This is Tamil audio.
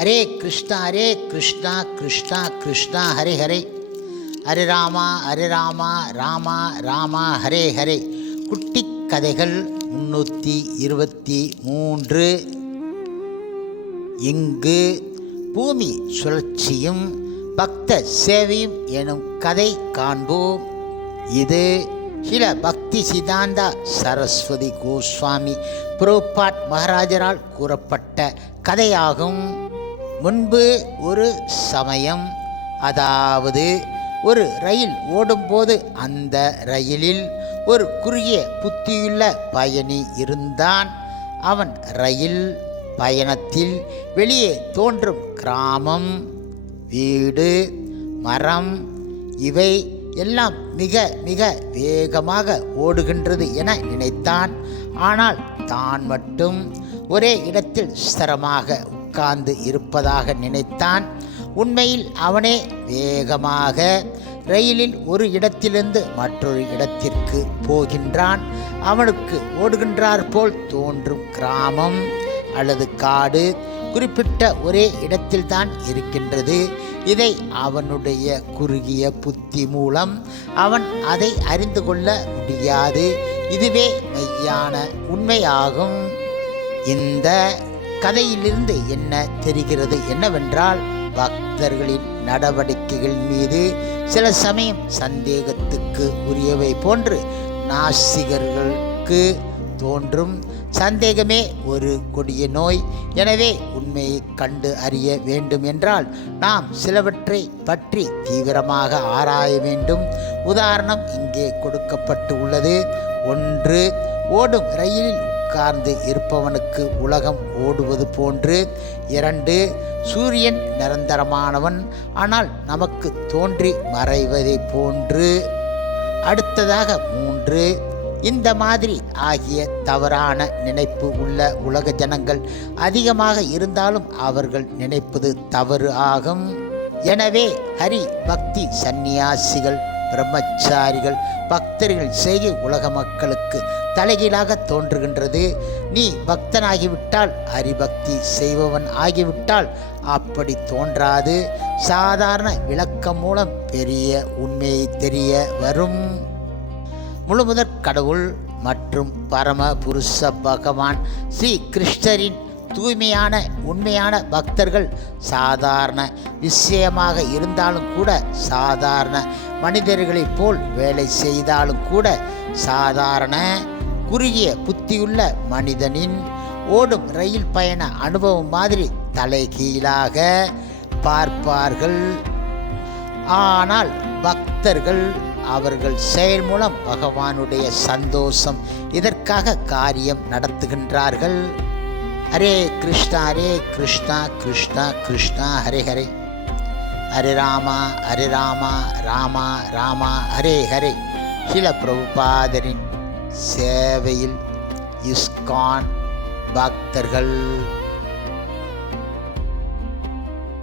ஹரே கிருஷ்ணா கிருஷ்ணா கிருஷ்ணா ஹரே ஹரே, ஹரே ராமா ராமா ராமா ஹரே ஹரே. குட்டி கதைகள் 323. இங்கு பூமி சுழற்சியும் பக்த சேவையும் எனும் கதை காண்போம். இது சில பக்தி சித்தாந்த சரஸ்வதி கோஸ்வாமி புரோபாட் மகாராஜரால் கூறப்பட்ட கதையாகும். முன்பு ஒரு சமயம், அதாவது ஒரு ரயில் ஓடும்போது அந்த ரயிலில் ஒரு குறுகிய புத்தியுள்ள பயணி இருந்தான். அவன் ரயில் பயணத்தில் வெளியே தோன்றும் கிராமம், வீடு, மரம் இவை எல்லாம் மிக மிக வேகமாக ஓடுகின்றது என நினைத்தான். ஆனால் தான் மட்டும் ஒரே இடத்தில் ஸ்திரமாக உட்கார்ந்து இருப்பதாக நினைத்தான். உண்மையில் அவனே வேகமாக ரயிலில் ஒரு இடத்திலிருந்து மற்றொரு இடத்திற்கு போகின்றான். அவனுக்கு ஓடுகின்றார் போல் தோன்றும் கிராமம் அல்லது காடு குறிப்பிட்ட ஒரே இடத்தில்தான் இருக்கின்றது. இதை அவனுடைய குறுகிய புத்தி மூலம் அவன் அதை அறிந்து கொள்ள முடியாது. இதுவே மெய்யான உண்மையாகும். இந்த கதையிலிருந்து என்ன தெரிகிறது என்னவென்றால், பக்தர்களின் நடவடிக்கைகள் மீது சில சமயம் சந்தேகத்துக்கு உரியவை போன்று நாஸ்திகர்களுக்கு தோன்றும். சந்தேகமே ஒரு கொடிய நோய். எனவே உண்மையை கண்டு அறிய வேண்டும் என்றால் நாம் சிலவற்றை பற்றி தீவிரமாக ஆராய வேண்டும். உதாரணம் இங்கே கொடுக்கப்பட்டு உள்ளது. 1. ஓடும் ரயிலில் உட்கார்ந்து இருப்பவனுக்கு உலகம் ஓடுவது போன்று. 2. சூரியன் நிரந்தரமானவன், ஆனால் நமக்கு தோன்றி மறைவதை போன்று. அடுத்ததாக 3. இந்த மாதிரி ஆகிய தவறான நினைப்பு உள்ள உலக ஜனங்கள் அதிகமாக இருந்தாலும் அவர்கள் நினைப்பது தவறு ஆகும். எனவே ஹரி பக்தி சந்நியாசிகள், பிரம்மச்சாரிகள், பக்தர்கள் செய்கை உலக மக்களுக்கு தலைகீழாக தோன்றுகின்றது. நீ பக்தனாகிவிட்டால், ஹரிபக்தி செய்பவன் ஆகிவிட்டால் அப்படி தோன்றாது. சாதாரண விளக்கம் மூலம் பெரிய உண்மையை தெரிய வரும். முழுமுதற் கடவுள் மற்றும் பரம புருஷ பகவான் ஸ்ரீ கிருஷ்ணரின் தூய்மையான உண்மையான பக்தர்கள் சாதாரண விஷயமாக இருந்தாலும் கூட, சாதாரண மனிதர்களைப் போல் வேலை செய்தாலும் கூட, சாதாரண குறுகிய புத்தியுள்ள மனிதனின் ஓடும் ரயில் பயண அனுபவம் மாதிரி தலைகீழாக பார்ப்பார்கள். ஆனால் பக்தர்கள் அவர்கள் செயல் மூலம் பகவானுடைய சந்தோஷம் இதற்காக காரியம் நடத்துகின்றார்கள். ஹரே கிருஷ்ணா கிருஷ்ணா கிருஷ்ணா ஹரே ஹரே, ஹரே ராமா ராமா ராமா ஹரே ஹரே. சில பிரபுபாதரின் சேவையில் இஸ்கான் பக்தர்கள்